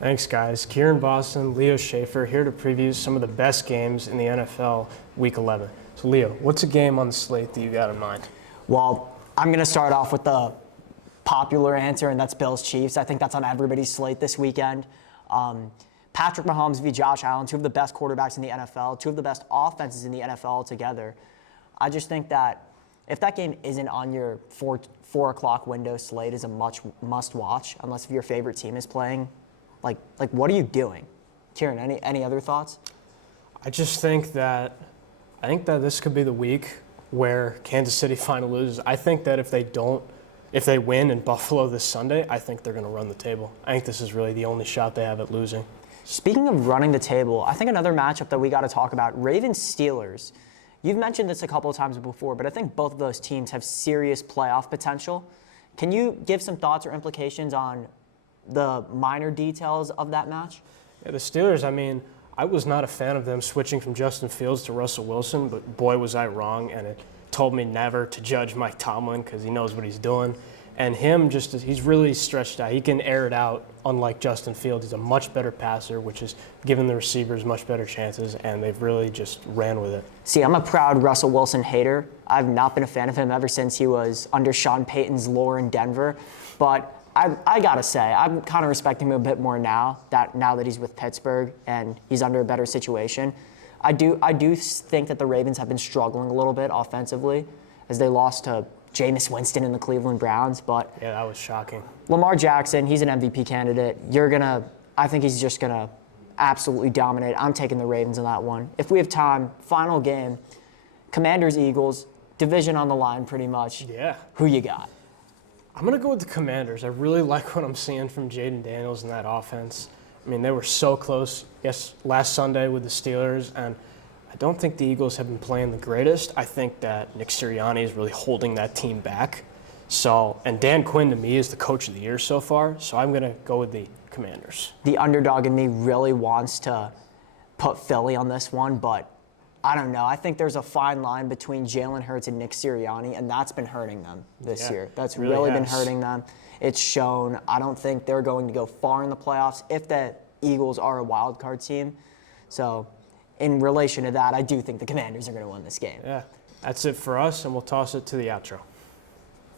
Thanks, guys. Kiran Boston, Leo Schaefer here to preview some of the best games in the NFL Week 11. So, Leo, what's a game on the slate that you got in mind? Well, I'm going to start off with the popular answer, and that's Bills-Chiefs. I think that's on everybody's slate this weekend. Patrick Mahomes v. Josh Allen, two of the best quarterbacks in the NFL, two of the best offenses in the NFL together. I just think that if that game isn't on your 4 o'clock window slate is a must-watch, unless if your favorite team is playing. Like, what are you doing? Kiran, any other thoughts? I think that this could be the week where Kansas City finally loses. I think that if they win in Buffalo this Sunday, I think they're going to run the table. I think this is really the only shot they have at losing. Speaking of running the table, I think another matchup that we got to talk about, Ravens-Steelers. You've mentioned this a couple of times before, but I think both of those teams have serious playoff potential. Can you give some thoughts or implications on the minor details of that match? Yeah, the Steelers, I was not a fan of them switching from Justin Fields to Russell Wilson, but boy was I wrong, and it told me never to judge Mike Tomlin because he knows what he's doing. And he's really stretched out. He can air it out, unlike Justin Fields. He's a much better passer, which has given the receivers much better chances, and they've really just ran with it. See, I'm a proud Russell Wilson hater. I've not been a fan of him ever since he was under Sean Payton's lore in Denver. But I got to say, I'm kind of respecting him a bit more now that he's with Pittsburgh and he's under a better situation. I do think that the Ravens have been struggling a little bit offensively as they lost to Jameis Winston and the Cleveland Browns, but yeah, that was shocking. Lamar Jackson, he's an MVP candidate. I think he's just gonna absolutely dominate. I'm taking the Ravens in that one. If we have time, final game, Commanders-Eagles, division on the line pretty much. Yeah. Who you got? I'm gonna go with the Commanders. I really like what I'm seeing from Jaden Daniels in that offense. They were so close, last Sunday with the Steelers, and I don't think the Eagles have been playing the greatest. I think that Nick Sirianni is really holding that team back. And Dan Quinn, to me, is the coach of the year so far, so I'm going to go with the Commanders. The underdog in me really wants to put Philly on this one, but I don't know. I think there's a fine line between Jalen Hurts and Nick Sirianni, and that's been hurting them this year. That's really been hurting them. It's shown. I don't think they're going to go far in the playoffs if the Eagles are a wild card team. So in relation to that, I do think the Commanders are going to win this game. Yeah, that's it for us, and we'll toss it to the outro.